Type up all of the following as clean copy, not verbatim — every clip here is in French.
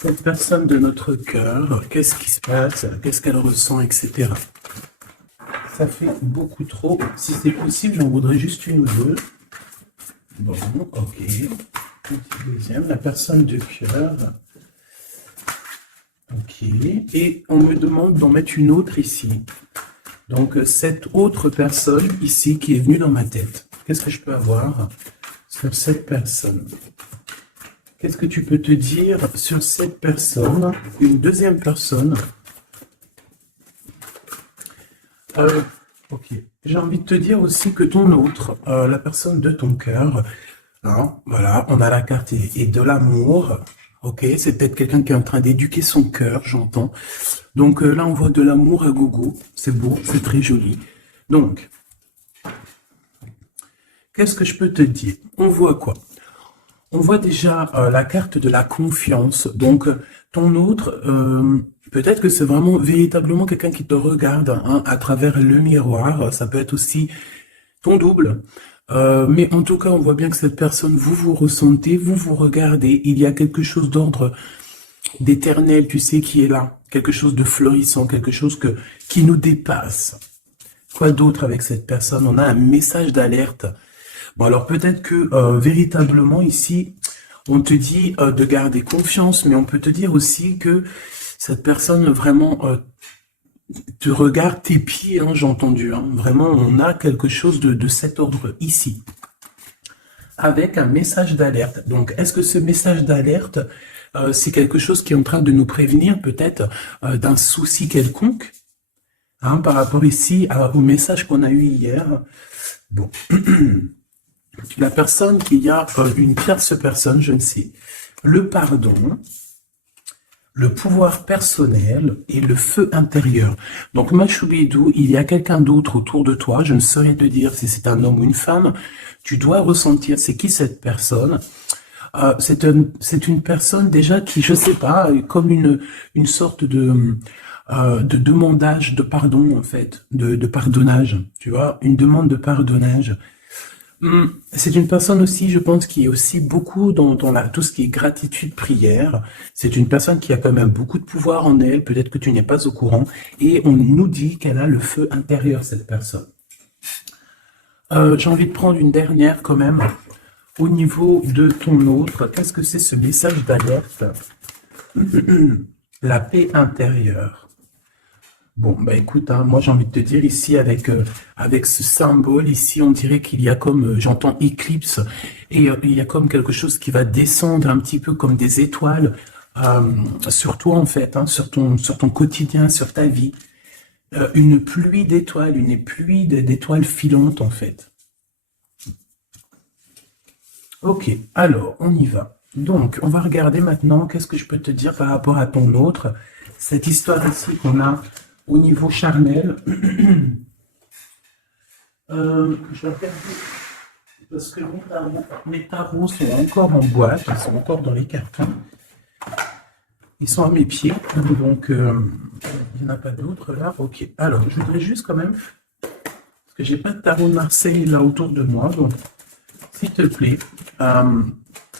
cette personne de notre cœur, qu'est-ce qui se passe, qu'est-ce qu'elle ressent, etc. Ça fait beaucoup trop. Si c'est possible, j'en voudrais juste une ou deux. Bon, ok. Deuxième, la personne de cœur. Ok. Et on me demande d'en mettre une autre ici. Donc, cette autre personne ici qui est venue dans ma tête. Qu'est-ce que je peux avoir sur cette personne? Qu'est-ce que tu peux te dire sur cette personne? Une deuxième personne. Ok. J'ai envie de te dire aussi que ton autre, la personne de ton cœur, hein, voilà, on a la carte et de l'amour. Ok, c'est peut-être quelqu'un qui est en train d'éduquer son cœur, j'entends. Donc là, on voit de l'amour à gogo. C'est beau, c'est très joli. Donc, qu'est-ce que je peux te dire? On voit quoi? On voit déjà la carte de la confiance. Donc, ton autre, peut-être que c'est vraiment véritablement quelqu'un qui te regarde hein, à travers le miroir. Ça peut être aussi ton double. Mais en tout cas, on voit bien que cette personne, vous vous ressentez, vous vous regardez. Il y a quelque chose d'ordre d'éternel, tu sais, qui est là. Quelque chose de florissant, quelque chose qui nous dépasse. Quoi d'autre avec cette personne? On a un message d'alerte. Bon, alors peut-être que véritablement ici, on te dit de garder confiance, mais on peut te dire aussi que cette personne vraiment te regarde tes pieds, hein, j'ai entendu. Hein. Vraiment, on a quelque chose de cet ordre ici, avec un message d'alerte. Donc, est-ce que ce message d'alerte, c'est quelque chose qui est en train de nous prévenir peut-être d'un souci quelconque hein, par rapport ici au message qu'on a eu hier? Bon. La personne qui a une tierce personne, je ne sais, le pardon, le pouvoir personnel et le feu intérieur. Donc, Machoubidou, il y a quelqu'un d'autre autour de toi, je ne saurais te dire si c'est un homme ou une femme, tu dois ressentir c'est qui cette personne. C'est une personne déjà qui, je sais pas, comme une sorte de demandage de pardon, en fait, de pardonnage, tu vois, une demande de pardonnage. C'est une personne aussi, je pense, qui est aussi beaucoup dans tout ce qui est gratitude, prière. C'est une personne qui a quand même beaucoup de pouvoir en elle, peut-être que tu n'es pas au courant, et on nous dit qu'elle a le feu intérieur, cette personne. J'ai envie de prendre une dernière quand même, au niveau de ton autre. Qu'est-ce que c'est ce message d'alerte? La paix intérieure. Bon, bah écoute, hein, moi j'ai envie de te dire ici avec ce symbole, ici on dirait qu'il y a comme, j'entends éclipse, et il y a comme quelque chose qui va descendre un petit peu comme des étoiles sur toi en fait, hein, sur ton quotidien, sur ta vie. Une pluie d'étoiles, une pluie d'étoiles filantes en fait. Ok, alors on y va. Donc on va regarder maintenant, qu'est-ce que je peux te dire par rapport à ton autre, cette histoire ici qu'on a au niveau charnel. Je vais regarder, parce que mes tarots sont encore en boîte, ils sont encore dans les cartons. Ils sont à mes pieds, donc il n'y en a pas d'autres là. Ok, alors je voudrais juste quand même, parce que j'ai pas de tarot de Marseille là autour de moi, donc s'il te plaît,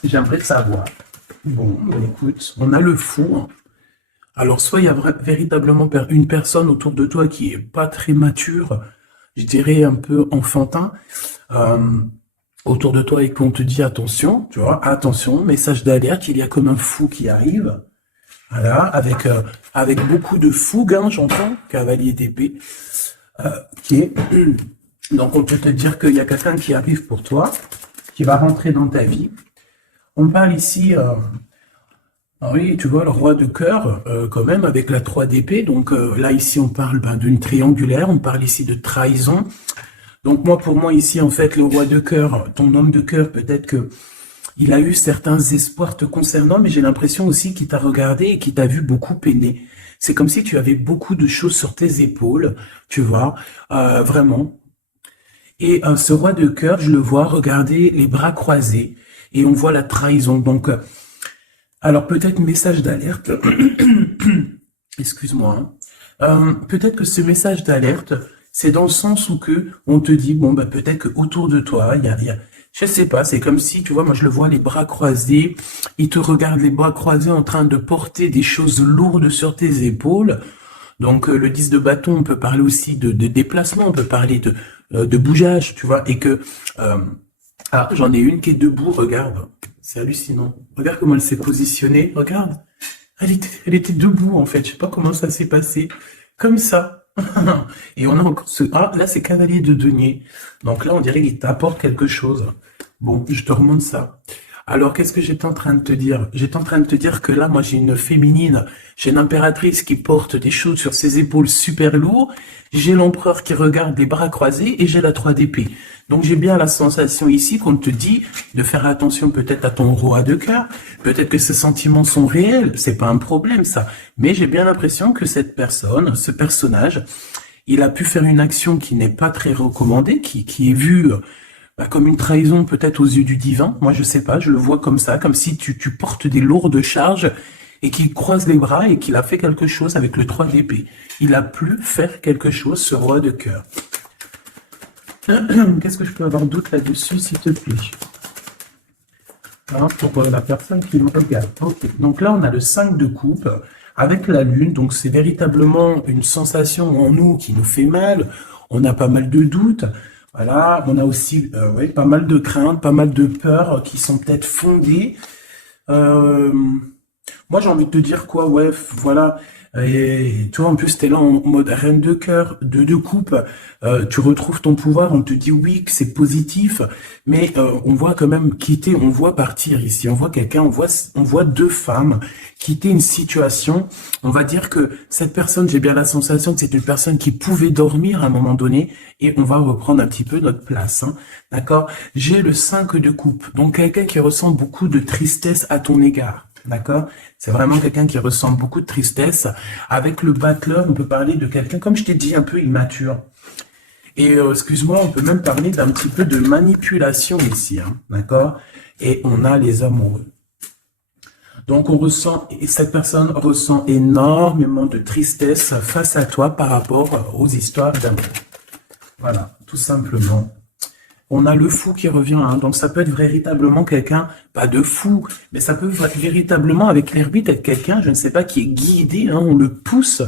j'aimerais savoir. Bon, bah, écoute, on a le fou, hein. Alors, soit il y a véritablement une personne autour de toi qui est pas très mature, je dirais un peu enfantin, autour de toi et qu'on te dit attention, tu vois, attention, message d'alerte, il y a comme un fou qui arrive, voilà, avec beaucoup de fougue, hein, j'entends, cavalier d'épée, ok. Donc, on peut te dire qu'il y a quelqu'un qui arrive pour toi, qui va rentrer dans ta vie. On parle ici... Ah oui, tu vois, le roi de cœur, quand même, avec la 3 d'épée. Donc là, ici, on parle d'une triangulaire. On parle ici de trahison. Donc pour moi, ici, en fait, le roi de cœur, ton homme de cœur, peut-être que il a eu certains espoirs te concernant, mais j'ai l'impression aussi qu'il t'a regardé et qu'il t'a vu beaucoup peiner. C'est comme si tu avais beaucoup de choses sur tes épaules, tu vois, vraiment. Et ce roi de cœur, je le vois regarder les bras croisés. Et on voit la trahison. Donc... alors peut-être message d'alerte, excuse-moi, hein. Peut-être que ce message d'alerte, c'est dans le sens où on te dit, bon, bah, peut-être qu'autour de toi, Je sais pas, c'est comme si, tu vois, moi je le vois les bras croisés, il te regarde les bras croisés en train de porter des choses lourdes sur tes épaules. Donc le 10 de bâton, on peut parler aussi de déplacement, on peut parler de bougeage, tu vois, et que... ah, j'en ai une qui est debout, regarde, c'est hallucinant. Regarde comment elle s'est positionnée, regarde. Elle était debout en fait, je sais pas comment ça s'est passé. Comme ça. Et on a encore ce... Ah, là c'est cavalier de denier. Donc là on dirait qu'il t'apporte quelque chose. Bon, je te remonte ça. Alors qu'est-ce que j'étais en train de te dire? J'étais en train de te dire que là, moi j'ai une féminine, j'ai l'impératrice qui porte des choses sur ses épaules super lourds, j'ai l'empereur qui regarde les bras croisés et j'ai la 3 d'épée. Donc j'ai bien la sensation ici qu'on te dit de faire attention peut-être à ton roi de cœur, peut-être que ces sentiments sont réels, c'est pas un problème ça, mais j'ai bien l'impression que cette personne, ce personnage, il a pu faire une action qui n'est pas très recommandée, qui est vue comme une trahison peut-être aux yeux du divin. Moi je sais pas, je le vois comme ça, comme si tu portes des lourdes charges et qu'il croise les bras et qu'il a fait quelque chose avec le 3 d'épée. Il a pu faire quelque chose, ce roi de cœur. Qu'est-ce que je peux avoir d'autre là-dessus, s'il te plaît? Hein, pour la personne qui me regarde. Okay. Donc là, on a le 5 de coupe avec la lune. Donc c'est véritablement une sensation en nous qui nous fait mal. On a pas mal de doutes. Voilà, on a aussi ouais, pas mal de craintes, pas mal de peurs qui sont peut-être fondées. Euh, Moi, j'ai envie de te dire quoi, ouais, voilà. Et tu vois, en plus, t'es là en mode reine de cœur, de coupe. Tu retrouves ton pouvoir, on te dit oui, que c'est positif, mais on voit quand même quitter, on voit partir ici. On voit quelqu'un, on voit deux femmes quitter une situation. On va dire que cette personne, j'ai bien la sensation que c'est une personne qui pouvait dormir à un moment donné, et on va reprendre un petit peu notre place, hein. D'accord? J'ai le 5 de coupe, donc quelqu'un qui ressent beaucoup de tristesse à ton égard. D'accord? C'est vraiment quelqu'un qui ressent beaucoup de tristesse. Avec le battleur, on peut parler de quelqu'un, comme je t'ai dit, un peu immature. Et excuse-moi, on peut même parler d'un petit peu de manipulation ici, hein, d'accord? Et on a les amoureux. Donc on ressent, et cette personne ressent énormément de tristesse face à toi par rapport aux histoires d'amour. Voilà, tout simplement. On a le fou qui revient, hein. Donc ça peut être véritablement quelqu'un, pas de fou, mais ça peut véritablement, avec l'hermite, être quelqu'un, je ne sais pas, qui est guidé, hein. On le pousse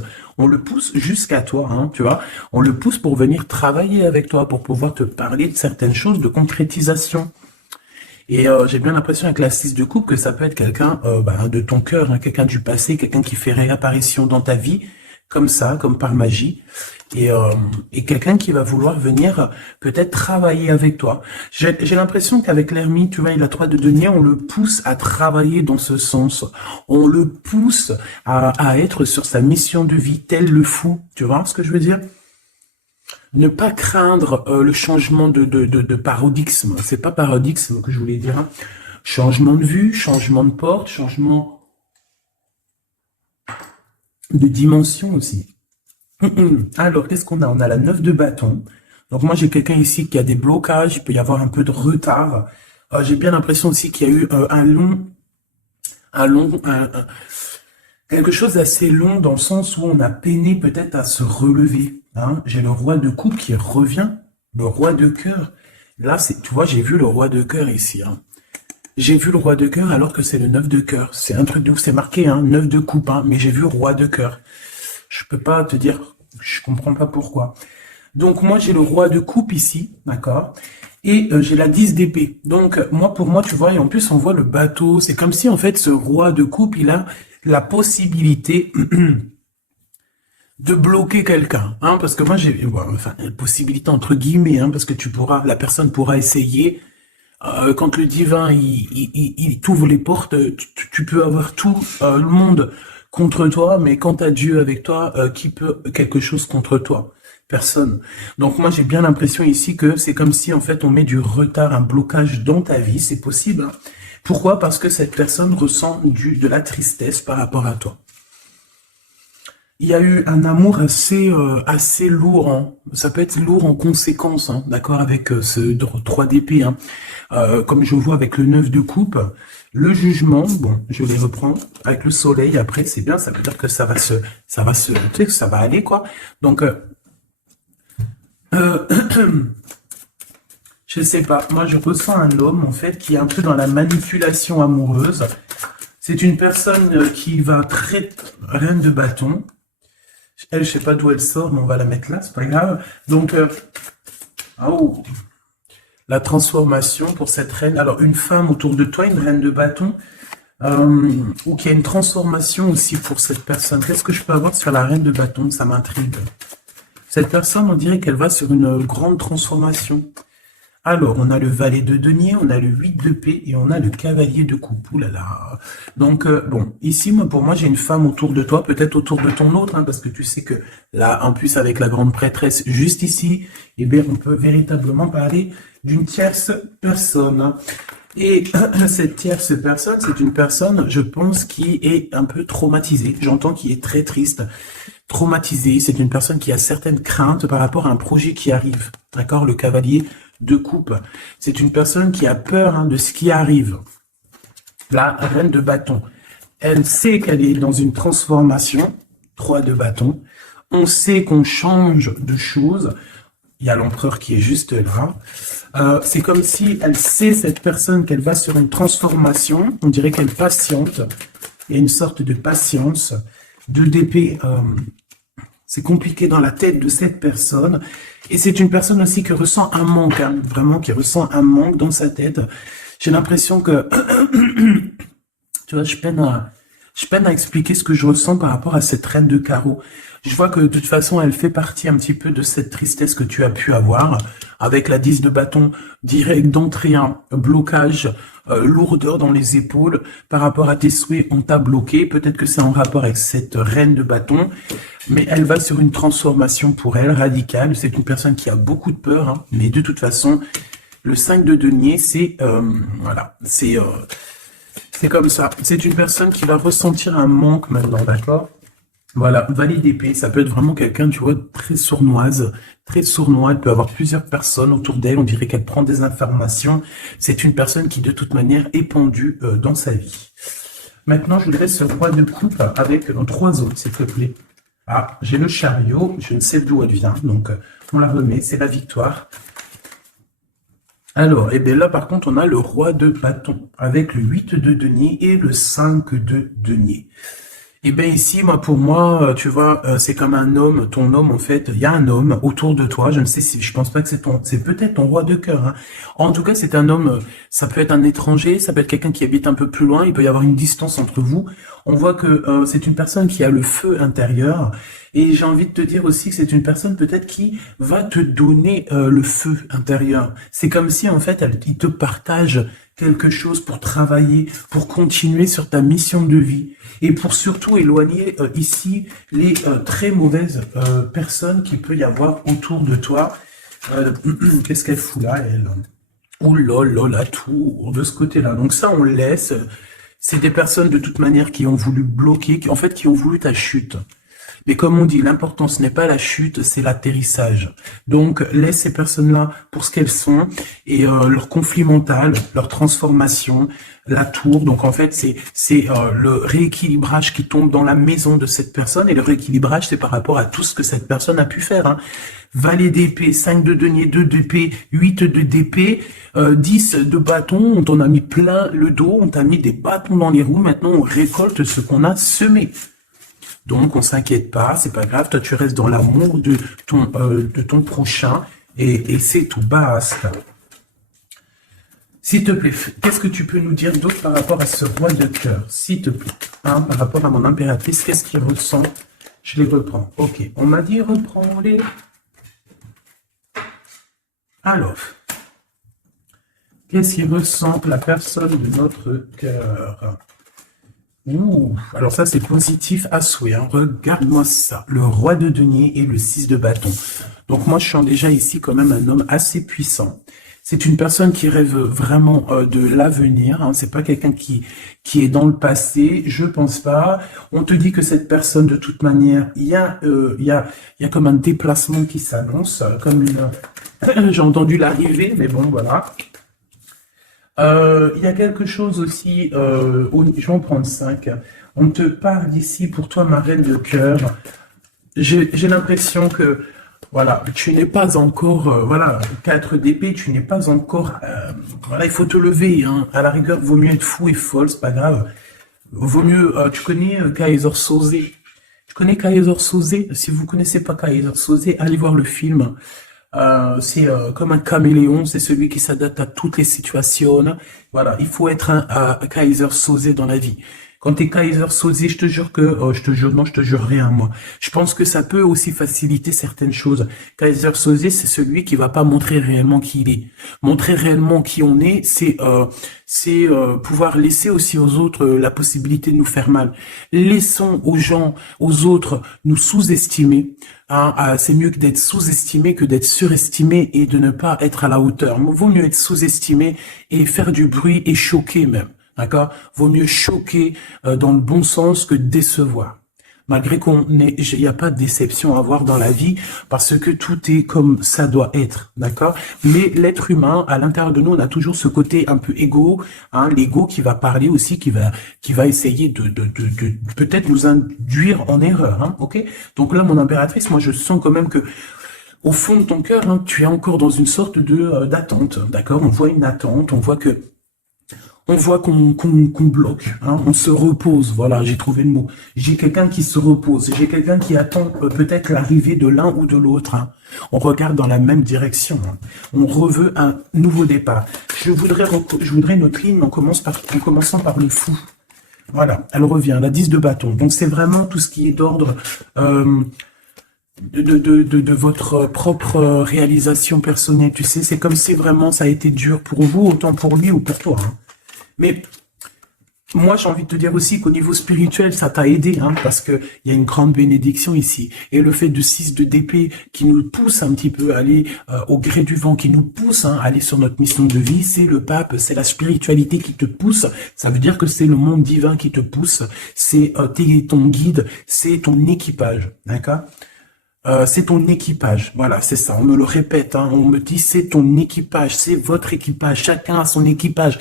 jusqu'à toi, hein, tu vois. On le pousse pour venir travailler avec toi, pour pouvoir te parler de certaines choses, de concrétisation. Et j'ai bien l'impression avec la 6 de coupe que ça peut être quelqu'un de ton cœur, hein, quelqu'un du passé, quelqu'un qui fait réapparition dans ta vie, comme ça, comme par magie. Et quelqu'un qui va vouloir venir peut-être travailler avec toi. J'ai l'impression qu'avec l'ermite, tu vois, il a 3 de denier, on le pousse à travailler dans ce sens. On le pousse à être sur sa mission de vie, tel le fou. Tu vois ce que je veux dire? Ne pas craindre le changement de paradigme. C'est pas paradigme que je voulais dire, hein. Changement de vue, changement de porte, changement de dimension aussi. Alors, qu'est-ce qu'on a? On a la 9 de bâton. Donc moi, j'ai quelqu'un ici qui a des blocages, il peut y avoir un peu de retard. J'ai bien l'impression aussi qu'il y a eu quelque chose d'assez long dans le sens où on a peiné peut-être à se relever, hein. J'ai le roi de coupe qui revient, le roi de cœur. Là, tu vois, j'ai vu le roi de cœur ici, hein. J'ai vu le roi de cœur alors que c'est le 9 de cœur. C'est un truc de ouf, c'est marqué, hein, 9 de coupe, hein, mais j'ai vu roi de cœur. Je peux pas te dire, je comprends pas pourquoi. Donc moi j'ai le roi de coupe ici, d'accord, et j'ai la 10 d'épée. Donc moi pour moi tu vois, et en plus on voit le bateau, c'est comme si en fait ce roi de coupe il a la possibilité de bloquer quelqu'un, hein, parce que moi j'ai, enfin une possibilité entre guillemets, hein, parce que la personne pourra essayer. Quand le divin il t'ouvre les portes, tu peux avoir tout le monde contre toi, mais quand t'as Dieu avec toi, qui peut quelque chose contre toi? Personne. Donc moi j'ai bien l'impression ici que c'est comme si en fait on met du retard, un blocage dans ta vie, c'est possible, hein. Pourquoi? Parce que cette personne ressent de la tristesse par rapport à toi. Il y a eu un amour assez lourd, hein. Ça peut être lourd en conséquence, hein, d'accord, avec ce 3 d'épée, hein. Comme je vois avec le 9 de coupe, le jugement, bon, je les reprends, avec le soleil, après, c'est bien, ça veut dire que ça va tu sais, que ça va aller, quoi. Donc, Je sais pas, moi je ressens un homme en fait qui est un peu dans la manipulation amoureuse. C'est une personne qui va très reine de bâton. Elle, je sais pas d'où elle sort, mais on va la mettre là, c'est pas grave. Donc, oh, la transformation pour cette reine. Alors, une femme autour de toi, une reine de bâton, ou qu'il y a une transformation aussi pour cette personne. Qu'est-ce que je peux avoir sur la reine de bâton? Ça m'intrigue. Cette personne, on dirait qu'elle va sur une grande transformation. Alors, on a le valet de denier, on a le 8 de paix et on a le cavalier de coupe. Ouh là là. Donc, bon, ici, moi, pour moi, j'ai une femme autour de toi, peut-être autour de ton autre, hein, parce que tu sais que là, en plus, avec la grande prêtresse juste ici, eh bien, on peut véritablement parler d'une tierce personne. Et cette tierce personne, c'est une personne, je pense, qui est un peu traumatisée. J'entends qui est très triste, traumatisée. C'est une personne qui a certaines craintes par rapport à un projet qui arrive. D'accord? Le cavalier de coupe. C'est une personne qui a peur de ce qui arrive. La reine de bâton. Elle sait qu'elle est dans une transformation. 3 de bâton. On sait qu'on change de choses. Il y a l'empereur qui est juste là. C'est comme si elle sait, cette personne, qu'elle va sur une transformation. On dirait qu'elle patiente. Il y a une sorte de patience. 2 d'épée. C'est compliqué dans la tête de cette personne. Et c'est une personne aussi qui ressent un manque, vraiment qui ressent un manque dans sa tête. J'ai l'impression que, tu vois, je peine à expliquer ce que je ressens par rapport à cette reine de carreau. Je vois que de toute façon, elle fait partie un petit peu de cette tristesse que tu as pu avoir, avec la 10 de bâton direct d'entrée, un blocage, lourdeur dans les épaules, par rapport à tes souhaits, on t'a bloqué. Peut-être que c'est en rapport avec cette reine de bâton, mais elle va sur une transformation pour elle, radicale. C'est une personne qui a beaucoup de peur, mais de toute façon, le 5 de denier, c'est, voilà, c'est comme ça. C'est une personne qui va ressentir un manque maintenant, d'accord? Voilà, valet d'épée, ça peut être vraiment quelqu'un, tu vois, très sournoise, très sournois. Elle peut avoir plusieurs personnes autour d'elle. On dirait qu'elle prend des informations. C'est une personne qui, de toute manière, est pendue dans sa vie. Maintenant, je voudrais ce roi de coupe avec nos 3 autres, s'il te plaît. Ah, j'ai le chariot. Je ne sais d'où elle vient, donc on la remet. C'est la victoire. Alors, et bien là, par contre, on a le roi de bâton avec le 8 de denier et le 5 de denier. Et bien ici, moi, pour moi, tu vois, c'est comme un homme, ton homme, en fait, il y a un homme autour de toi, je ne sais si, je pense pas que c'est peut-être ton roi de cœur, En tout cas, c'est un homme, ça peut être un étranger, ça peut être quelqu'un qui habite un peu plus loin, il peut y avoir une distance entre vous. On voit que c'est une personne qui a le feu intérieur, et j'ai envie de te dire aussi que c'est une personne peut-être qui va te donner le feu intérieur. C'est comme si, en fait, il te partage quelque chose pour travailler, pour continuer sur ta mission de vie et pour surtout éloigner ici les très mauvaises personnes qu'il peut y avoir autour de toi. Qu'est-ce qu'elle fout là, elle? Ouh là là, la tour de ce côté-là. Donc ça, on laisse. C'est des personnes de toute manière qui ont voulu bloquer, qui ont voulu ta chute. Mais comme on dit, l'important, ce n'est pas la chute, c'est l'atterrissage. Donc, laisse ces personnes-là pour ce qu'elles sont et leur conflit mental, leur transformation, la tour. Donc, en fait, c'est le rééquilibrage qui tombe dans la maison de cette personne. Et le rééquilibrage, c'est par rapport à tout ce que cette personne a pu faire. Valet d'épée, 5 de denier, 2 d'épée, 8 de d'épée, 10 de bâton. On t'en a mis plein le dos, on t'a mis des bâtons dans les roues. Maintenant, on récolte ce qu'on a semé. Donc, on s'inquiète pas, c'est pas grave. Toi, tu restes dans l'amour de ton prochain et c'est tout, basta. S'il te plaît, qu'est-ce que tu peux nous dire d'autre par rapport à ce roi de cœur, s'il te plaît, par rapport à mon impératrice, qu'est-ce qu'il ressent? Je les reprends. Ok, on m'a dit reprends-les. Alors, qu'est-ce qu'il ressent la personne de notre cœur? Ouh, alors ça c'est positif à souhait, Regarde-moi ça, le roi de denier et le 6 de bâton. Donc moi je sens déjà ici quand même un homme assez puissant. C'est une personne qui rêve vraiment de l'avenir, c'est pas quelqu'un qui est dans le passé, je pense pas. On te dit que cette personne de toute manière, il y a comme un déplacement qui s'annonce, comme une... J'ai entendu l'arrivée, mais bon voilà. Il y a quelque chose aussi, je vais en prendre 5. On te parle ici pour toi, ma reine de cœur. J'ai l'impression que Voilà, tu n'es pas encore, voilà, 4 d'épée, tu n'es pas encore, voilà, il faut te lever, hein. À la rigueur, vaut mieux être fou et folle, c'est pas grave. Vaut mieux, tu connais Kaiser Soze. Tu connais Kaiser Soze? Si vous connaissez pas Kaiser Soze, allez voir le film. C'est comme un caméléon, c'est celui qui s'adapte à toutes les situations. Voilà, il faut être un Kaiser Soze dans la vie. Quand t'es Kaiser Soze, je te jure que, je te jure, non, je te jure rien, moi. Je pense que ça peut aussi faciliter certaines choses. Kaiser Soze, c'est celui qui va pas montrer réellement qui il est. Montrer réellement qui on est, c'est pouvoir laisser aussi aux autres la possibilité de nous faire mal. Laissons aux gens, aux autres, nous sous-estimer. Hein, c'est mieux que d'être sous-estimé que d'être surestimé et de ne pas être à la hauteur. Il vaut mieux être sous-estimé et faire du bruit et choquer même. D'accord? Vaut mieux choquer dans le bon sens que décevoir. Malgré il n'y a pas de déception à avoir dans la vie parce que tout est comme ça doit être, d'accord? Mais l'être humain, à l'intérieur de nous, on a toujours ce côté un peu égo, hein, l'ego qui va parler aussi, qui va essayer de peut-être nous induire en erreur, hein, ok? Donc là, mon impératrice, moi, je sens quand même que au fond de ton cœur, hein, tu es encore dans une sorte de d'attente, d'accord? On voit une attente, on voit qu'on bloque, hein, on se repose, voilà, j'ai trouvé le mot. J'ai quelqu'un qui se repose, j'ai quelqu'un qui attend peut-être l'arrivée de l'un ou de l'autre. Hein. On regarde dans la même direction, hein. On reveut un nouveau départ. Je voudrais notre ligne en commençant par le fou. Voilà, elle revient, la 10 de bâton. Donc c'est vraiment tout ce qui est d'ordre de votre propre réalisation personnelle. Tu sais, c'est comme si vraiment ça a été dur pour vous, autant pour lui ou pour toi. Hein. Mais moi, j'ai envie de te dire aussi qu'au niveau spirituel, ça t'a aidé, hein, parce que il y a une grande bénédiction ici. Et le fait de 6 d'épée qui nous pousse un petit peu à aller au gré du vent, qui nous pousse à aller sur notre mission de vie, c'est le pape, c'est la spiritualité qui te pousse. Ça veut dire que c'est le monde divin qui te pousse, c'est ton guide, c'est ton équipage, d'accord? C'est ton équipage, voilà, c'est ça, on me le répète, hein, on me dit c'est ton équipage, c'est votre équipage, chacun a son équipage.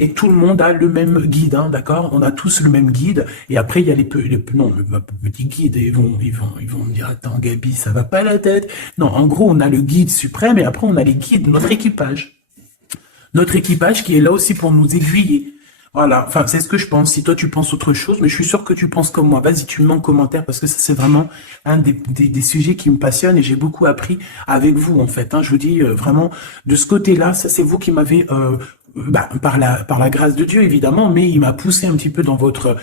Et tout le monde a le même guide, hein, d'accord? On a tous le même guide. Et après, il y a les petits guides. Et ils vont me dire, attends, Gabi, ça va pas la tête. Non, en gros, on a le guide suprême et après, on a les guides, notre équipage. Notre équipage qui est là aussi pour nous aiguiller. Voilà, enfin, c'est ce que je pense. Si toi, tu penses autre chose, mais je suis sûr que tu penses comme moi. Vas-y, tu me mets en commentaire parce que ça, c'est vraiment un des sujets qui me passionnent et j'ai beaucoup appris avec vous, en fait. Hein. Je vous dis vraiment, de ce côté-là, ça, c'est vous qui m'avez... par la grâce de Dieu évidemment, mais il m'a poussé un petit peu dans votre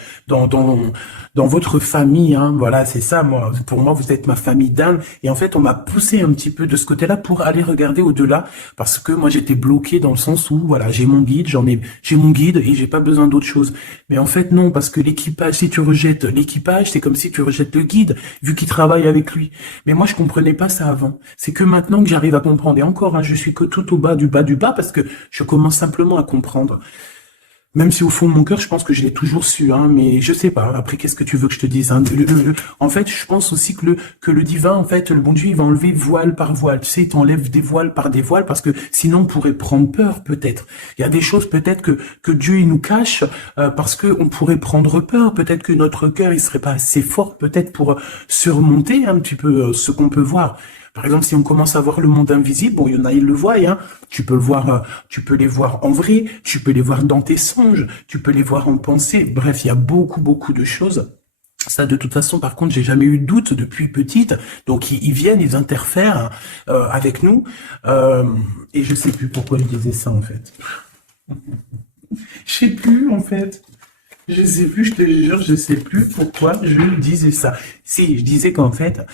famille, hein. Voilà, c'est ça. Moi, pour moi, vous êtes ma famille d'âme, et en fait, on m'a poussé un petit peu de ce côté-là pour aller regarder au-delà, parce que moi, j'étais bloqué dans le sens où, voilà, j'ai mon guide, j'ai mon guide et j'ai pas besoin d'autre chose. Mais en fait, non, parce que l'équipage, si tu rejettes l'équipage, c'est comme si tu rejettes le guide, vu qu'il travaille avec lui. Mais moi, je comprenais pas ça avant. C'est que maintenant que j'arrive à comprendre, et encore, hein, je suis que tout au bas du bas du bas, parce que je commence simplement à comprendre. Même si au fond de mon cœur, je pense que je l'ai toujours su, hein, mais je sais pas. Après, qu'est-ce que tu veux que je te dise, hein? En fait, je pense aussi que le divin, en fait, le bon Dieu, il va enlever voile par voile. Tu sais, il t'enlève des voiles par des voiles parce que sinon, on pourrait prendre peur, peut-être. Il y a des choses, peut-être, que Dieu, il nous cache parce que on pourrait prendre peur. Peut-être que notre cœur, il serait pas assez fort, peut-être, pour surmonter un petit peu ce qu'on peut voir. Par exemple, si on commence à voir le monde invisible, bon, il y en a, ils le voient, hein. Tu peux le voir, tu peux les voir en vrai, tu peux les voir dans tes songes, tu peux les voir en pensée. Bref, il y a beaucoup de choses. Ça, de toute façon, par contre, j'ai jamais eu de doute depuis petite. Donc, ils viennent, ils interfèrent avec nous. Et je sais plus pourquoi je disais ça, en fait. Je sais plus, en fait. Je sais plus, je te jure, je sais plus pourquoi je disais ça. Si, je disais qu'en fait,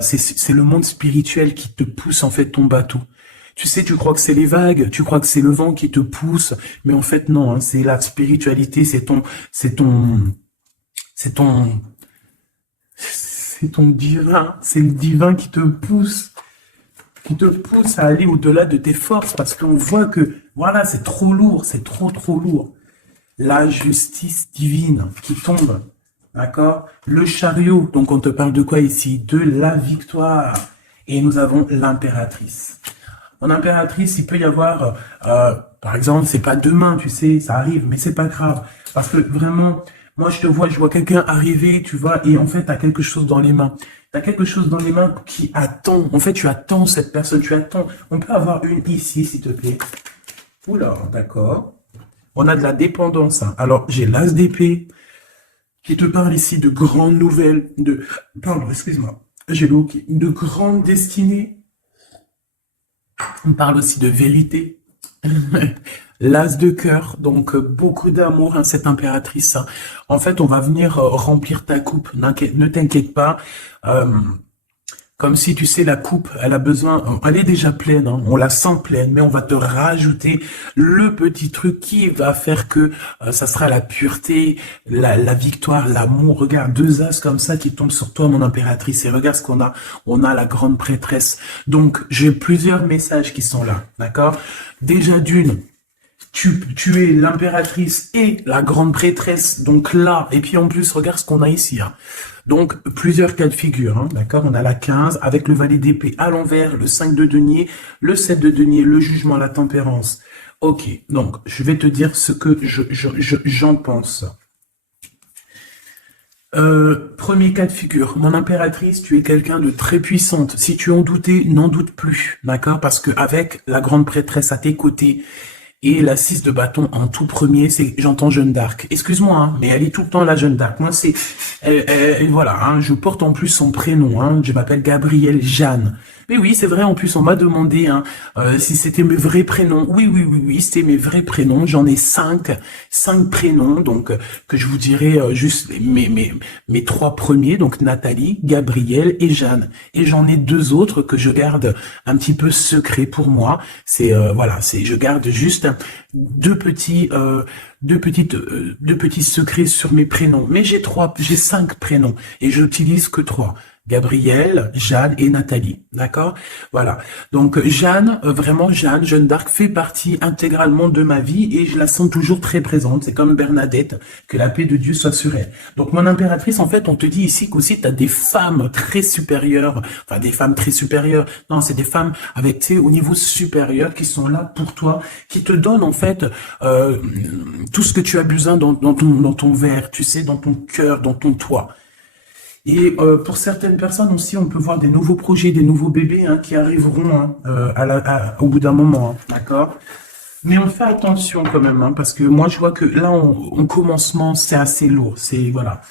c'est le monde spirituel qui te pousse en fait ton bateau. Tu sais, tu crois que c'est les vagues, tu crois que c'est le vent qui te pousse, mais en fait non, hein, c'est la spiritualité, c'est ton divin, c'est le divin qui te pousse à aller au-delà de tes forces, parce qu'on voit que, voilà, c'est trop lourd, c'est trop lourd. La justice divine qui tombe, d'accord? Le chariot, donc on te parle de quoi ici? De la victoire. Et nous avons l'impératrice. En impératrice, il peut y avoir, par exemple, c'est pas demain, tu sais, ça arrive, mais c'est pas grave. Parce que vraiment, moi je vois quelqu'un arriver, tu vois, et en fait, t'as quelque chose dans les mains. Tu as quelque chose dans les mains qui attend. En fait, tu attends cette personne, tu attends. On peut avoir une ici, s'il te plaît. Oula, d'accord. On a de la dépendance, hein. Alors, j'ai l'as d'épée qui te parle ici de grandes nouvelles, pardon, excuse-moi. J'ai l'eau de grandes destinées. On parle aussi de vérité. L'as de cœur, donc beaucoup d'amour, hein, cette impératrice, hein. En fait, on va venir remplir ta coupe. Ne t'inquiète pas. Comme si, tu sais, la coupe, elle a besoin, elle est déjà pleine, hein, on la sent pleine, mais on va te rajouter le petit truc qui va faire que ça sera la pureté, la victoire, l'amour. Regarde, deux as comme ça qui tombent sur toi, mon impératrice, et regarde ce qu'on a. On a la grande prêtresse. Donc, j'ai plusieurs messages qui sont là, d'accord? Déjà d'une, tu es l'impératrice et la grande prêtresse, donc là, et puis en plus, regarde ce qu'on a ici, hein. Donc, plusieurs cas de figure, hein, d'accord? On a la 15 avec le valet d'épée à l'envers, le 5 de denier, le 7 de denier, le jugement, la tempérance. Ok, donc, je vais te dire ce que j'en pense. Premier cas de figure, mon impératrice, tu es quelqu'un de très puissante. Si tu en doutais, n'en doute plus, d'accord? Parce que avec la grande prêtresse à tes côtés, et la 6 de bâton en tout premier, c'est, j'entends Jeanne d'Arc. Excuse-moi, hein, mais elle est tout le temps la Jeanne d'Arc. Moi, c'est, voilà, hein, je porte en plus son prénom, hein, je m'appelle Gabrielle Jeanne. Mais oui, c'est vrai, en plus, on m'a demandé hein, si c'était mes vrais prénoms. Oui, c'était mes vrais prénoms. J'en ai cinq prénoms, donc que je vous dirai juste mes trois premiers, donc Nathalie, Gabrielle et Jeanne. Et j'en ai deux autres que je garde un petit peu secret pour moi. C'est voilà, je garde juste deux petits secrets sur mes prénoms. Mais j'ai cinq prénoms et j'utilise que trois. Gabrielle, Jeanne et Nathalie, d'accord? Voilà. Donc Jeanne, vraiment Jeanne d'Arc fait partie intégralement de ma vie et je la sens toujours très présente. C'est comme Bernadette, que la paix de Dieu soit sur elle. Donc mon impératrice, en fait, on te dit ici qu'aussi tu as des femmes très supérieures, enfin des femmes très supérieures. Non, c'est des femmes avec, tu sais, au niveau supérieur qui sont là pour toi, qui te donnent en fait tout ce que tu as besoin dans ton verre, tu sais, dans ton cœur, dans ton toit. Et pour certaines personnes aussi, on peut voir des nouveaux projets, des nouveaux bébés hein, qui arriveront hein, au bout d'un moment, hein, d'accord? Mais on fait attention quand même, hein, parce que moi je vois que là, en commencement, c'est assez lourd. C'est voilà,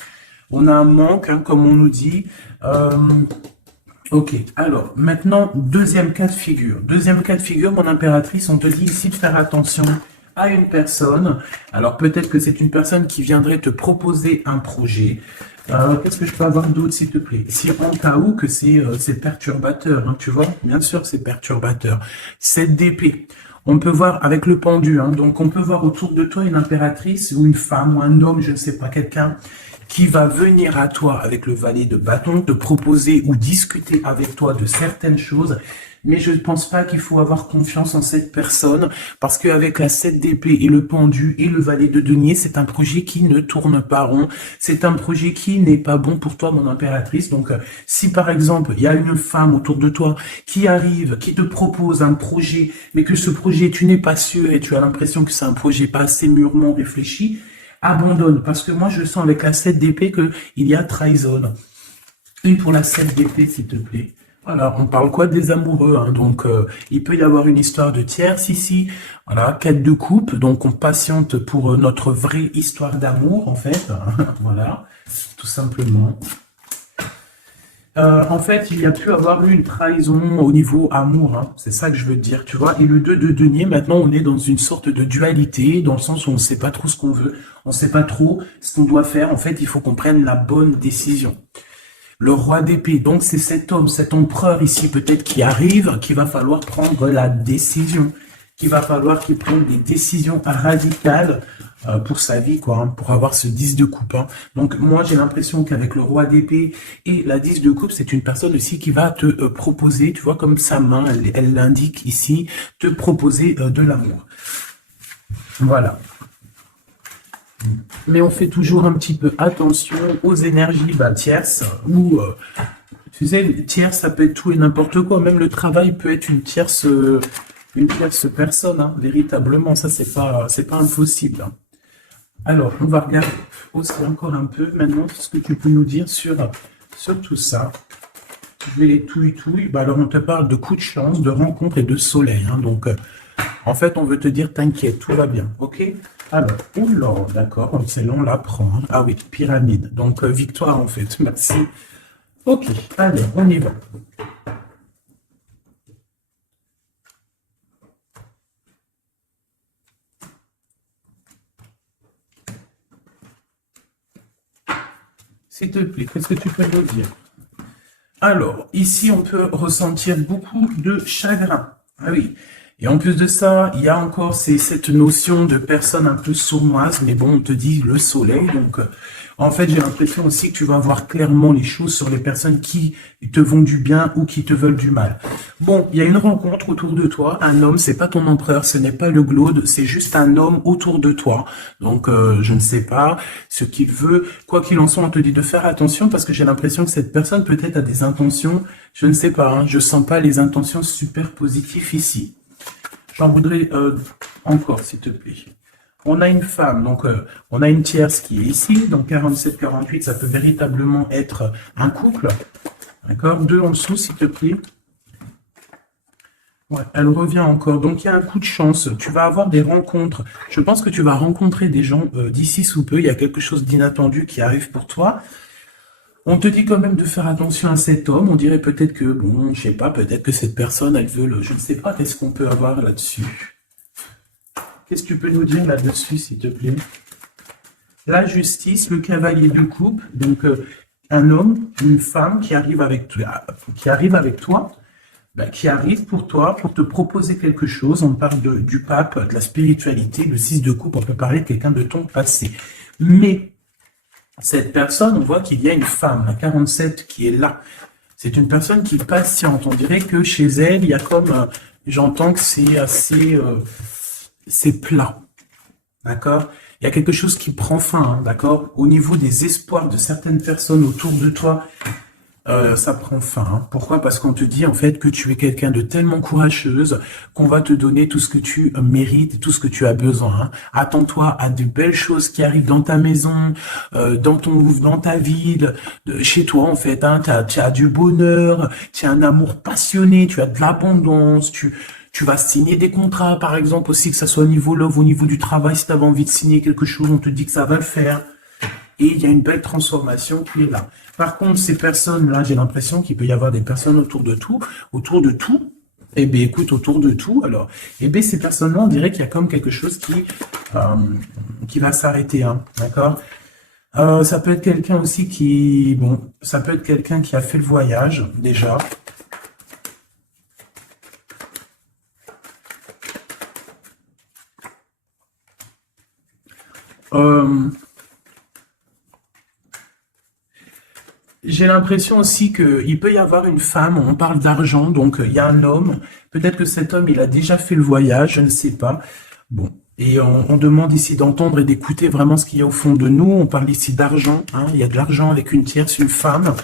on a un manque, hein, comme on nous dit. Ok, alors maintenant, deuxième cas de figure. Deuxième cas de figure, mon impératrice, on te dit ici de faire attention à une personne. Alors peut-être que c'est une personne qui viendrait te proposer un projet. Qu'est-ce que je peux avoir d'autre, s'il te plaît? Si en cas où que c'est perturbateur, hein, tu vois, bien sûr c'est perturbateur. 7 d'épée. On peut voir avec le pendu, hein, donc on peut voir autour de toi une impératrice ou une femme ou un homme, je ne sais pas, quelqu'un qui va venir à toi avec le valet de bâton, te proposer ou discuter avec toi de certaines choses. Mais je ne pense pas qu'il faut avoir confiance en cette personne parce qu'avec la 7 d'épée et le pendu et le valet de denier, c'est un projet qui ne tourne pas rond. C'est un projet qui n'est pas bon pour toi, mon impératrice. Donc, si par exemple, il y a une femme autour de toi qui arrive, qui te propose un projet, mais que ce projet, tu n'es pas sûr et tu as l'impression que c'est un projet pas assez mûrement réfléchi, abandonne. Parce que moi, je sens avec la 7 d'épée qu'il y a trahison. Une pour la 7 d'épée, s'il te plaît. Voilà, on parle quoi des amoureux, hein, donc il peut y avoir une histoire de tierce ici, voilà, 4 de coupe, donc on patiente pour notre vraie histoire d'amour en fait, hein, voilà, tout simplement. En fait, il y a pu avoir eu une trahison au niveau amour, hein, c'est ça que je veux dire, tu vois, et le 2 de denier, maintenant on est dans une sorte de dualité, dans le sens où on ne sait pas trop ce qu'on veut, on ne sait pas trop ce qu'on doit faire, en fait il faut qu'on prenne la bonne décision. Le roi d'épée, donc c'est cet homme, cet empereur ici peut-être qui arrive, qu'il va falloir prendre la décision, qu'il va falloir qu'il prenne des décisions radicales pour sa vie, quoi, hein, pour avoir ce 10 de coupe. Hein. Donc moi j'ai l'impression qu'avec le roi d'épée et la 10 de coupe, c'est une personne aussi qui va te proposer, tu vois, comme sa main, elle l'indique ici, te proposer de l'amour. Voilà. Mais on fait toujours un petit peu attention aux énergies tierces, ou, tu sais, tierce, ça peut être tout et n'importe quoi, même le travail peut être une tierce personne, hein, véritablement, ça c'est pas impossible. Hein. Alors, on va regarder aussi encore un peu maintenant ce que tu peux nous dire sur tout ça. je vais les touille. Bah alors, on te parle de coups de chance, de rencontre et de soleil. Hein. Donc, en fait, on veut te dire, t'inquiète, tout va bien. OK? Alors, oula, d'accord, c'est long, on l'apprend. Hein. Ah oui, pyramide. Donc, victoire, en fait. Merci. OK, allez, on y va. S'il te plaît, qu'est-ce que tu peux nous dire? Alors, ici, on peut ressentir beaucoup de chagrin. Ah oui. Et en plus de ça, il y a encore cette notion de personne un peu sournoise, mais bon, on te dit le soleil. Donc, en fait, j'ai l'impression aussi que tu vas voir clairement les choses sur les personnes qui te vont du bien ou qui te veulent du mal. Bon, il y a une rencontre autour de toi. Un homme, c'est pas ton empereur, ce n'est pas le glaude, c'est juste un homme autour de toi. Donc, je ne sais pas ce qu'il veut. Quoi qu'il en soit, on te dit de faire attention parce que j'ai l'impression que cette personne peut-être a des intentions, je ne sais pas, hein, je sens pas les intentions super positives ici. J'en voudrais encore, s'il te plaît. On a une femme, donc on a une tierce qui est ici, donc 47-48, ça peut véritablement être un couple. D'accord? 2 en dessous, s'il te plaît. Ouais, elle revient encore. Donc, il y a un coup de chance. Tu vas avoir des rencontres. Je pense que tu vas rencontrer des gens d'ici sous peu. Il y a quelque chose d'inattendu qui arrive pour toi. On te dit quand même de faire attention à cet homme. On dirait peut-être que, bon, je sais pas, peut-être que cette personne, elle veut le... Je ne sais pas, qu'est-ce qu'on peut avoir là-dessus? Qu'est-ce que tu peux nous dire là-dessus, s'il te plaît? La justice, le cavalier de coupe, donc un homme, une femme qui arrive avec toi, qui arrive pour toi, pour te proposer quelque chose. On parle du pape, de la spiritualité, le 6 de coupe, on peut parler de quelqu'un de ton passé. Mais cette personne, on voit qu'il y a une femme, la 47, qui est là. C'est une personne qui patiente. On dirait que chez elle, il y a comme, j'entends que c'est assez, c'est plat. D'accord? Il y a quelque chose qui prend fin, hein, d'accord? Au niveau des espoirs de certaines personnes autour de toi, ça prend fin. Hein. Pourquoi? Parce qu'on te dit en fait que tu es quelqu'un de tellement courageuse qu'on va te donner tout ce que tu mérites, tout ce que tu as besoin. Hein. Attends-toi à de belles choses qui arrivent dans ta maison, dans ta ville, chez toi en fait. Hein. Tu as du bonheur, tu as un amour passionné, tu as de l'abondance, tu vas signer des contrats, par exemple, aussi, que ça soit au niveau love, au niveau du travail, si tu avais envie de signer quelque chose, on te dit que ça va le faire. Et il y a une belle transformation qui est là. Par contre, ces personnes-là, j'ai l'impression qu'il peut y avoir des personnes autour de tout. Eh bien, écoute, autour de tout, alors, eh bien, ces personnes-là, on dirait qu'il y a comme quelque chose qui va s'arrêter, hein, d'accord? Ça peut être quelqu'un aussi ça peut être quelqu'un qui a fait le voyage, déjà. J'ai l'impression aussi qu'il peut y avoir une femme, on parle d'argent, donc il y a un homme, peut-être que cet homme, il a déjà fait le voyage, je ne sais pas. Bon, et on demande ici d'entendre et d'écouter vraiment ce qu'il y a au fond de nous. On parle ici d'argent, hein, il y a de l'argent avec une tierce, une femme.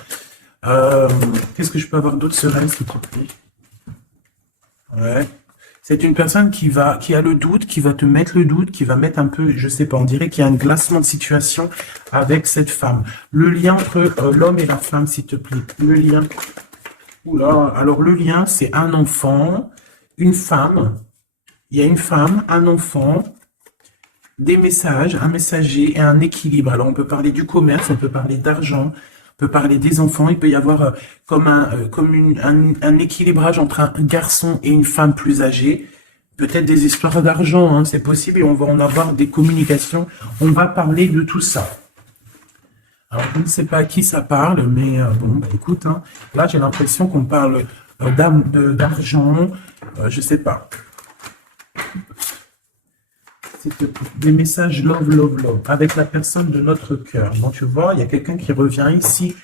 Qu'est-ce que je peux avoir d'autre, Sereine, s'il te plaît? Ouais. C'est une personne qui a le doute, qui va te mettre le doute, qui va mettre un peu, je sais pas, on dirait qu'il y a un glacement de situation avec cette femme. Le lien entre l'homme et la femme, s'il te plaît. Le lien. Oula, alors le lien, c'est un enfant, une femme. Il y a une femme, un enfant, des messages, un messager et un équilibre. Alors on peut parler du commerce, on peut parler d'argent, on peut parler des enfants, il peut y avoir comme un équilibrage entre un garçon et une femme plus âgée, peut-être des histoires d'argent, hein, c'est possible, et on va en avoir des communications, on va parler de tout ça. Alors je ne sais pas à qui ça parle, mais bon, bah, écoute, hein, là j'ai l'impression qu'on parle d'argent, je sais pas. Des messages love, love, love, avec la personne de notre cœur. Donc, tu vois, il y a quelqu'un qui revient ici.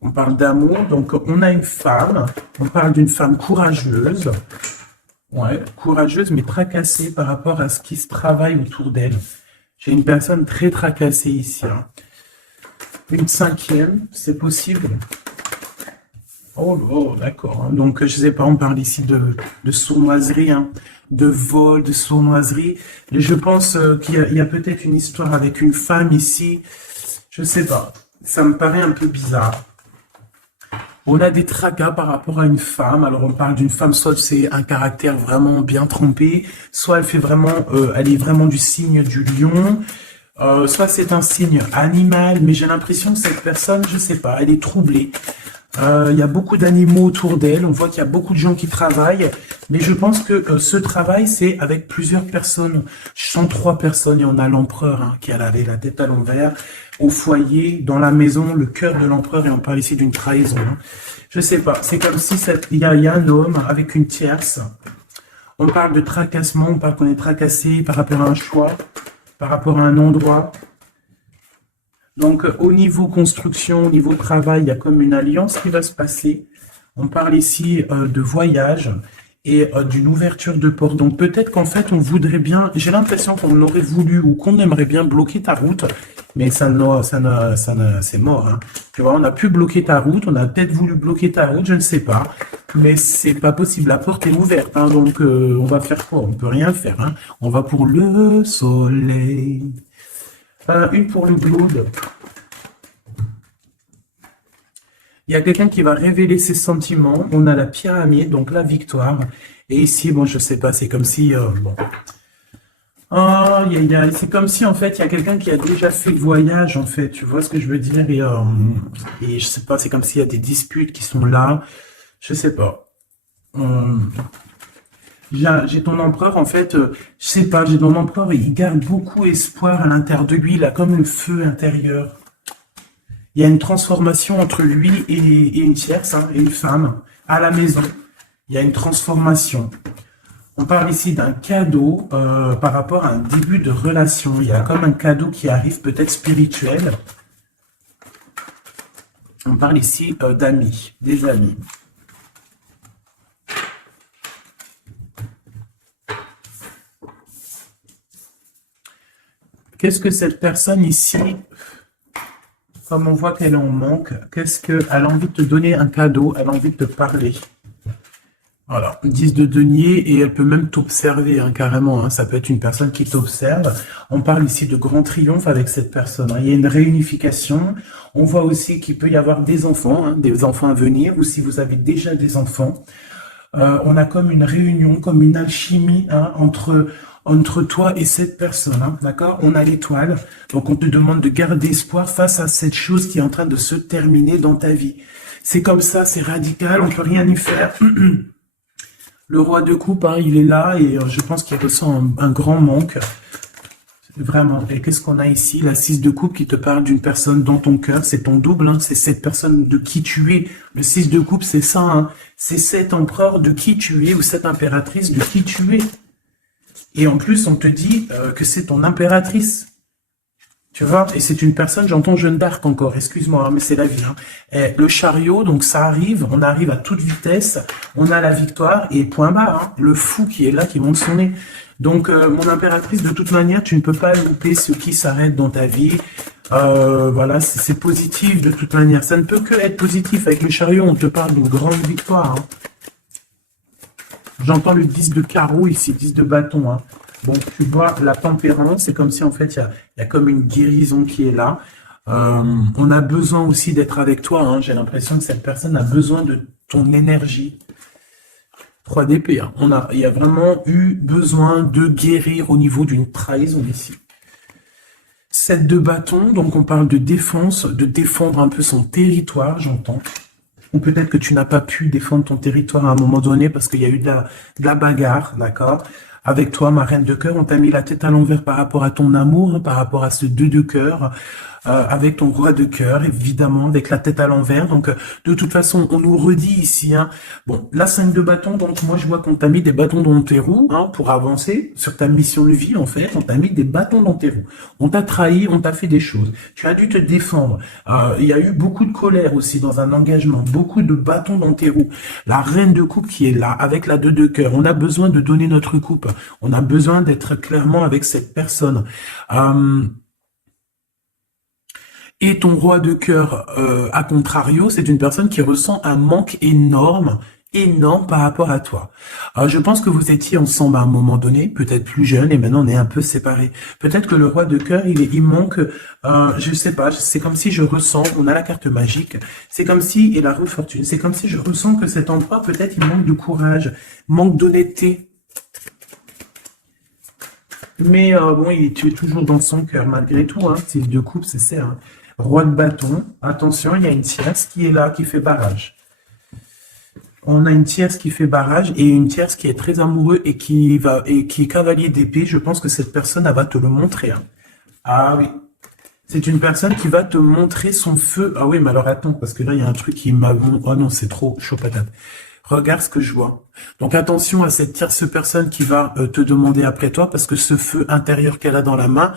On parle d'amour. Donc, on a une femme. On parle d'une femme courageuse. Ouais, courageuse, mais tracassée par rapport à ce qui se travaille autour d'elle. J'ai une personne très tracassée ici. Hein. Une cinquième, c'est possible. Oh, d'accord. Hein. Donc, je sais pas, on parle ici de sournoiserie, hein, de vol, de sournoiserie. Et je pense qu'il y a peut-être une histoire avec une femme ici. Je sais pas. Ça me paraît un peu bizarre. On a des tracas par rapport à une femme. Alors on parle d'une femme, soit c'est un caractère vraiment bien trempé, soit elle fait vraiment, elle est vraiment du signe du lion, soit c'est un signe animal. Mais j'ai l'impression que cette personne, je sais pas, elle est troublée. Il y a beaucoup d'animaux autour d'elle. On voit qu'il y a beaucoup de gens qui travaillent. Mais je pense que ce travail, c'est avec plusieurs personnes. Je sens 3 personnes. Et on a l'empereur hein, qui avait la tête à l'envers au foyer, dans la maison, le cœur de l'empereur. Et on parle ici d'une trahison. Hein. Je sais pas. C'est comme si il y a un homme avec une tierce. On parle de tracassement. On parle qu'on est tracassé par rapport à un choix, par rapport à un endroit. Donc, au niveau construction, au niveau travail, il y a comme une alliance qui va se passer. On parle ici de voyage et d'une ouverture de porte. Donc, peut-être qu'en fait, on voudrait bien, j'ai l'impression qu'on aurait voulu ou qu'on aimerait bien bloquer ta route, mais c'est mort. Hein. Tu vois, on a pu bloquer ta route, on a peut-être voulu bloquer ta route, je ne sais pas, mais c'est pas possible. La porte est ouverte, hein, donc on va faire quoi? On peut rien faire. Hein. On va pour le soleil. Une pour le Blood. Il y a quelqu'un qui va révéler ses sentiments. On a la pyramide, donc la victoire. Et ici, bon, je sais pas, c'est comme si... bon. Oh, c'est comme si, en fait, il y a quelqu'un qui a déjà fait le voyage, en fait. Tu vois ce que je veux dire? Et je sais pas, c'est comme s'il y a des disputes qui sont là. Je sais pas. J'ai ton empereur, en fait, je sais pas, j'ai ton empereur, il garde beaucoup espoir à l'intérieur de lui, il a comme le feu intérieur. Il y a une transformation entre lui et une tierce, hein, et une femme, à la maison. Il y a une transformation. On parle ici d'un cadeau par rapport à un début de relation. Il y a comme un cadeau qui arrive, peut-être spirituel. On parle ici d'amis, des amis. Qu'est-ce que cette personne ici, comme on voit qu'elle en manque, qu'est-ce qu'elle a envie de te donner un cadeau, elle a envie de te parler. Voilà, 10 de denier et elle peut même t'observer hein, carrément. Hein, ça peut être une personne qui t'observe. On parle ici de grand triomphe avec cette personne. Hein. Il y a une réunification. On voit aussi qu'il peut y avoir des enfants à venir ou si vous avez déjà des enfants. On a comme une réunion, comme une alchimie hein, entre toi et cette personne, hein, d'accord? On a l'étoile, donc on te demande de garder espoir face à cette chose qui est en train de se terminer dans ta vie. C'est comme ça, c'est radical, on peut rien y faire. Le roi de coupe, hein, il est là et je pense qu'il ressent un grand manque. Vraiment. Et qu'est-ce qu'on a ici? La 6 de coupe qui te parle d'une personne dans ton cœur. C'est ton double, hein, c'est cette personne de qui tu es. Le 6 de coupe, c'est ça. Hein, c'est cet empereur de qui tu es ou cette impératrice de qui tu es. Et en plus, on te dit que c'est ton impératrice. Tu vois, et c'est une personne, j'entends Jeanne d'Arc encore, excuse-moi, hein, mais c'est la vie. Hein. Et le chariot, donc ça arrive, on arrive à toute vitesse, on a la victoire, et point barre, hein, le fou qui est là, qui monte son nez. Donc, mon impératrice, de toute manière, tu ne peux pas louper ce qui s'arrête dans ta vie. Voilà, c'est positif de toute manière. Ça ne peut que être positif. Avec le chariot, on te parle d'une grande victoire. Hein. J'entends le 10 de carreau ici, 10 de bâton. Hein. Bon, tu vois, la tempérance, c'est comme si en fait, il y a comme une guérison qui est là. On a besoin aussi d'être avec toi. Hein. J'ai l'impression que cette personne a besoin de ton énergie. 3 d'épée. Hein. Il y a vraiment eu besoin de guérir au niveau d'une trahison ici. 7 de bâton, donc on parle de défense, de défendre un peu son territoire, j'entends. Ou peut-être que tu n'as pas pu défendre ton territoire à un moment donné parce qu'il y a eu de la bagarre, d'accord? Avec toi, ma reine de cœur, on t'a mis la tête à l'envers par rapport à ton amour, hein, par rapport à ce 2 de cœur, avec ton roi de cœur, évidemment, avec la tête à l'envers. Donc, de toute façon, on nous redit ici, hein, bon, la 5 de bâton, donc moi, je vois qu'on t'a mis des bâtons dans tes roues, hein, pour avancer sur ta mission de vie, en fait, on t'a mis des bâtons dans tes roues. On t'a trahi, on t'a fait des choses. Tu as dû te défendre. Il y a eu beaucoup de colère aussi dans un engagement, beaucoup de bâtons dans tes roues. La reine de coupe qui est là, avec la 2 de cœur, on a besoin de donner notre coupe. On a besoin d'être clairement avec cette personne. Et ton roi de cœur, à contrario, c'est une personne qui ressent un manque énorme énorme par rapport à toi. Alors, je pense que vous étiez ensemble à un moment donné, peut-être plus jeune, et maintenant on est un peu séparés. Peut-être que le roi de cœur, il manque, je sais pas, c'est comme si je ressens, on a la carte magique, c'est comme si, et la roue de fortune, c'est comme si je ressens que cet endroit, peut-être il manque de courage, manque d'honnêteté. Mais bon, tu es toujours dans son cœur, malgré tout, hein, c'est de coupe, c'est ça. Hein. Roi de bâton, attention, il y a une tierce qui est là, qui fait barrage. On a une tierce qui fait barrage et une tierce qui est très amoureux et qui est cavalier d'épée. Je pense que cette personne, elle va te le montrer. Hein. Ah oui. C'est une personne qui va te montrer son feu. Ah oui, mais alors attends, parce que là, il y a un truc qui m'a... Oh non, c'est trop chaud patate. Regarde ce que je vois. Donc attention à cette tierce personne qui va te demander après toi, parce que ce feu intérieur qu'elle a dans la main,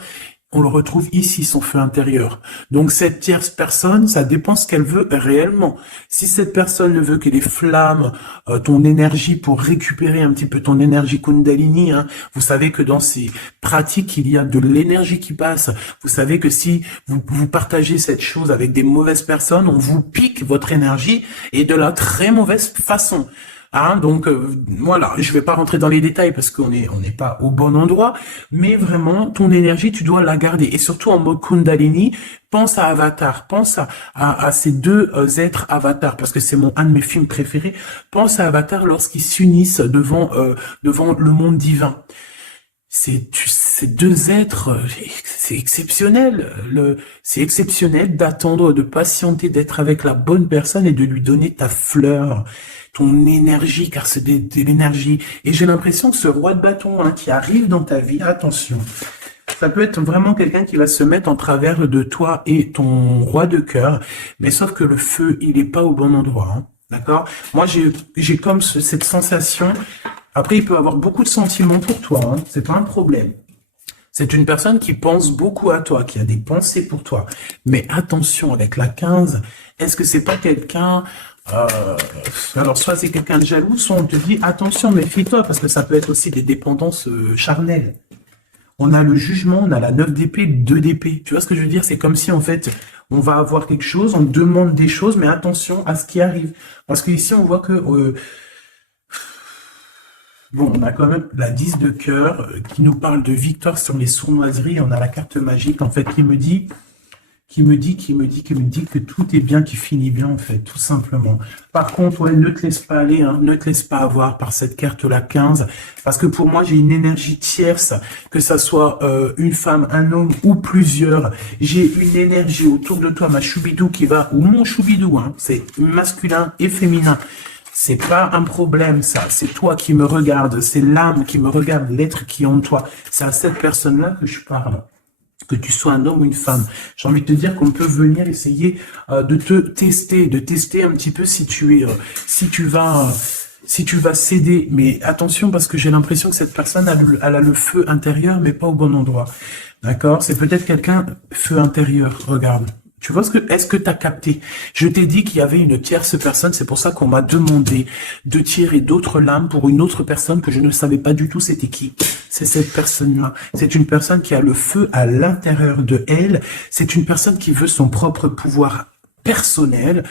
on le retrouve ici, son feu intérieur. Donc cette tierce personne, ça dépend ce qu'elle veut réellement. Si cette personne ne veut que les flammes, ton énergie pour récupérer un petit peu ton énergie Kundalini, hein, vous savez que dans ces pratiques, il y a de l'énergie qui passe. Vous savez que si vous partagez cette chose avec des mauvaises personnes, on vous pique votre énergie et de la très mauvaise façon. Hein, donc voilà, je vais pas rentrer dans les détails parce qu'on n'est pas au bon endroit, mais vraiment ton énergie tu dois la garder et surtout en mode Kundalini. Pense à Avatar, pense à ces deux êtres Avatar parce que c'est un de mes films préférés. Pense à Avatar lorsqu'ils s'unissent devant le monde divin. Ces deux êtres, c'est exceptionnel. C'est exceptionnel d'attendre, de patienter, d'être avec la bonne personne et de lui donner ta fleur, ton énergie, car c'est de l'énergie. Et j'ai l'impression que ce roi de bâton hein, qui arrive dans ta vie, attention, ça peut être vraiment quelqu'un qui va se mettre en travers de toi et ton roi de cœur, mais sauf que le feu, il est pas au bon endroit. Hein, d'accord? Moi, j'ai comme cette sensation. Après, il peut avoir beaucoup de sentiments pour toi, hein, c'est pas un problème. C'est une personne qui pense beaucoup à toi, qui a des pensées pour toi. Mais attention, avec la 15, est-ce que c'est pas quelqu'un... alors, soit c'est quelqu'un de jaloux, soit on te dit, attention, méfie-toi, parce que ça peut être aussi des dépendances charnelles. On a le jugement, on a la 9 d'épée, 2 d'épée. Tu vois ce que je veux dire? C'est comme si, en fait, on va avoir quelque chose, on demande des choses, mais attention à ce qui arrive. Parce qu'ici, on voit que... bon, on a quand même la 10 de cœur qui nous parle de victoire sur les sournoiseries. On a la carte magique, en fait, qui me dit que tout est bien, qui finit bien, en fait, tout simplement. Par contre, ouais, ne te laisse pas aller, hein, ne te laisse pas avoir par cette carte-là 15, parce que pour moi, j'ai une énergie tierce, que ça soit une femme, un homme ou plusieurs. J'ai une énergie autour de toi, ma choubidou qui va, ou mon choubidou, hein, c'est masculin et féminin. C'est pas un problème, ça. C'est toi qui me regardes. C'est l'âme qui me regarde, l'être qui est en toi. C'est à cette personne-là que je parle. Que tu sois un homme ou une femme. J'ai envie de te dire qu'on peut venir essayer de te tester, de tester un petit peu si tu vas céder. Mais attention, parce que j'ai l'impression que cette personne, elle a le feu intérieur, mais pas au bon endroit. D'accord? C'est peut-être quelqu'un, feu intérieur. Regarde. Tu vois est-ce que tu as capté? Je t'ai dit qu'il y avait une tierce personne, c'est pour ça qu'on m'a demandé de tirer d'autres lames pour une autre personne que je ne savais pas du tout c'était qui. C'est cette personne-là. C'est une personne qui a le feu à l'intérieur de elle. C'est une personne qui veut son propre pouvoir personnel.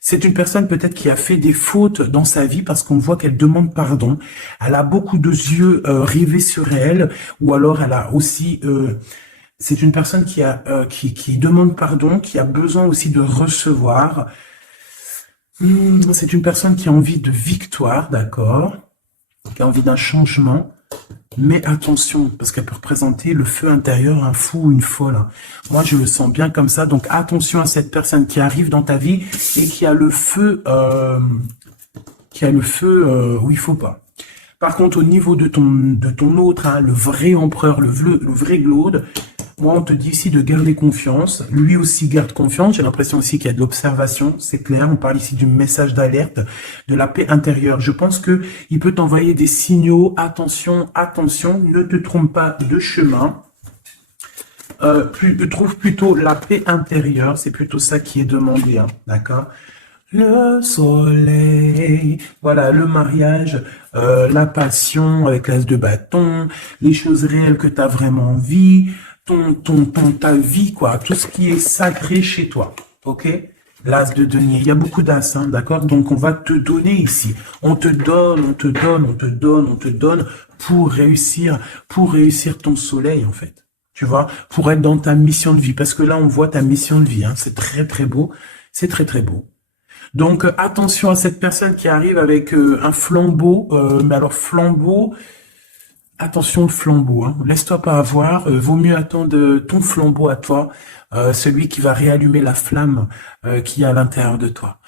C'est une personne peut-être qui a fait des fautes dans sa vie parce qu'on voit qu'elle demande pardon. Elle a beaucoup de yeux rivés sur elle, ou alors elle a aussi... c'est une personne qui demande pardon, qui a besoin aussi de recevoir. C'est une personne qui a envie de victoire, d'accord, qui a envie d'un changement. Mais attention, parce qu'elle peut représenter le feu intérieur, un fou ou une folle. Moi, je le sens bien comme ça. Donc, attention à cette personne qui arrive dans ta vie et qui a le feu, où il faut pas. Par contre, au niveau de ton autre, hein, le vrai empereur, le vrai Glaude, moi, on te dit ici de garder confiance. Lui aussi garde confiance. J'ai l'impression aussi qu'il y a de l'observation. C'est clair. On parle ici du message d'alerte, de la paix intérieure. Je pense que il peut t'envoyer des signaux. Attention, attention. Ne te trompe pas de chemin. Trouve plutôt la paix intérieure. C'est plutôt ça qui est demandé. Hein, d'accord? Le soleil, voilà, le mariage, la passion avec l'as de bâton, les choses réelles que tu as vraiment envie, ta vie, quoi, tout ce qui est sacré chez toi, ok? L'as de denier. Il y a beaucoup d'as, hein, d'accord? Donc, on va te donner ici. On te donne, on te donne, on te donne, on te donne pour réussir ton soleil, en fait. Tu vois? Pour être dans ta mission de vie. Parce que là, on voit ta mission de vie, hein. C'est très, très beau. C'est très, très beau. Donc, attention à cette personne qui arrive avec un flambeau. Mais alors, flambeau, attention le flambeau, hein. Laisse-toi pas avoir. Vaut mieux attendre ton flambeau à toi, celui qui va réallumer la flamme qui est à l'intérieur de toi.